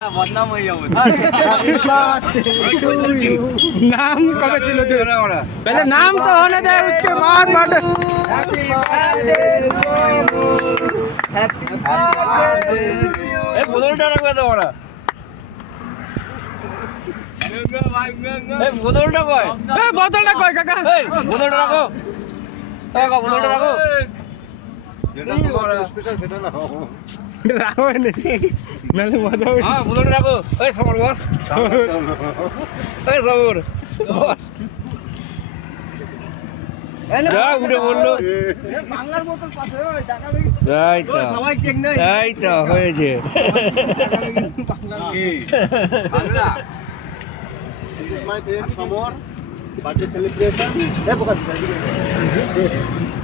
বদনাম হয়ে যাবো। नाम कब ছিল पहले नाम तो होने दे उसके बाद बर्थडे এই বোতলটা রাখবে তো ওরা। এই বোতলটা কই? ए बोतलটা কই কাকা এই বোতলটা রাখো। কাকা বোতলটা রাখো। রাখো নি নালে মজা হবে হ্যাঁ বোতলটা রাখো। এই সমর বস। এই সমর বস। যা উঠে বললো। বাংলার বোতল পাশে ওই দেখাবে এই তো সবাই কেক নেই এই তো হয়েছে। Bangla This is my friend Samor birthday celebration এ বোকা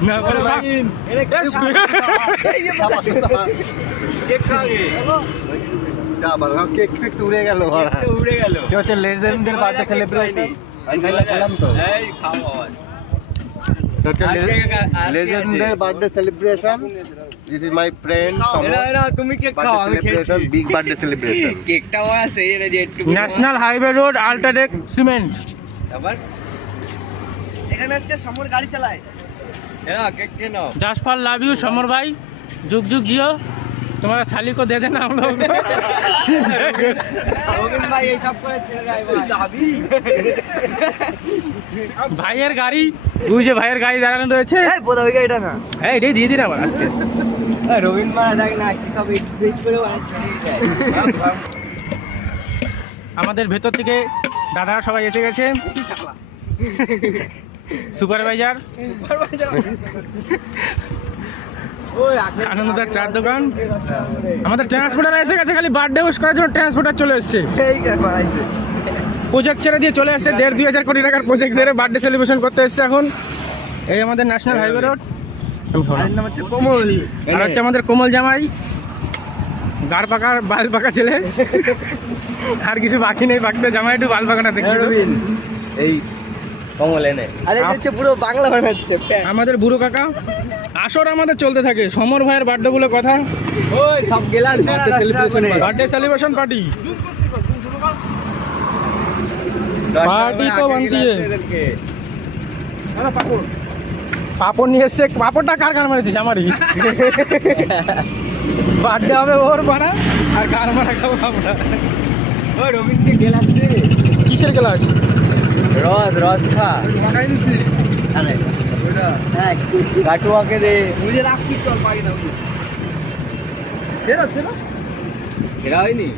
না বলে কেক খাবে। যা বাবা কেক কেক উড়ে গেল ওরা উড়ে গেল। কি হচ্ছে লেজেন্ডের বার্থডে সেলিব্রেশন আমি খেলাম তো এই খাও আবার। হচ্ছে লেজেন্ডের birthday celebration this is my friend এরা এরা তুমি কেক খাও আমি সেলিব্রেশন খেয়েছি। বিগ বার্থডে সেলিব্রেশন কেকটা ওরা সেই রে যে একটু national highway road UltraTech cement আবার এখানে হচ্ছে সমর গাড়ি চালায় এরা cake K now. Jaspal love you summer भाई जुग जुग जियो तुम्हारा साली को दे देना हम लोग রবিন ভাই এই সব করে ছেড়ে দেয় ভাই। যাবি ভাইয়ের গাড়ি ওই যে ভাইয়ের গাড়ি দাঁড়ানো রয়েছে এই বোধ ওই গাড়িটা না হ্যাঁ এটাই দিয়ে দিন আবার আজকে রবিন ভাই দেখ না কি সব এডিট করে অনেক ছেড়ে দেয়। আমাদের ভেতর থেকে দাদারা সবাই এসে গেছে সুপারভাইজার ওই আনন্দদার চার দোকান আমাদের ট্রান্সপোর্টার এসে গেছে খালি বার্থডে উইশ করার জন্য ট্রান্সপোর্টার চলে এসেছে এই দেখো আইছে প্রজেক্ট ছেড়ে দিয়ে চলে এসেছে 1.5-2 কোটি টাকার প্রজেক্ট ছেড়ে বার্থডে সেলিব্রেশন করতে এসেছে এখন এই আমাদের ন্যাশনাল হাইওয়ে রোড আর নাম হচ্ছে কোমল আর হচ্ছে আমাদের কোমল জামাই গাড় পাকা বাল পাকা ছেলে আর কিছু বাকি নেই বাকিতে জামাই একটু বাল পাকাটা দেখে রবিন এই কমল এনে আরে এই হচ্ছে পুরো বাংলা বানাচ্ছে আমাদের বুড়ো কাকা আসর আমাদের চলতে থাকে সমর ভাইয়ের বার্থডে বলে কথা ওই সব গেলার বার্থডে সেলিব্রেশন পার্টি পার্টি তো বানতি পাপড় নিয়ে এসছে পাপড়টা কার কার মারেছিস আমারই বার্থডে হবে ওর মারা আর কার মারা খাবো আমরা ওই রবিনকে গেলাস দে। কিসের ক্লাস রস খা আরে হ্যাঁ গাটুয়াকে দে। মুঝে রাখছি তো পাই না বেরোচ্ছে না এরা হয়নি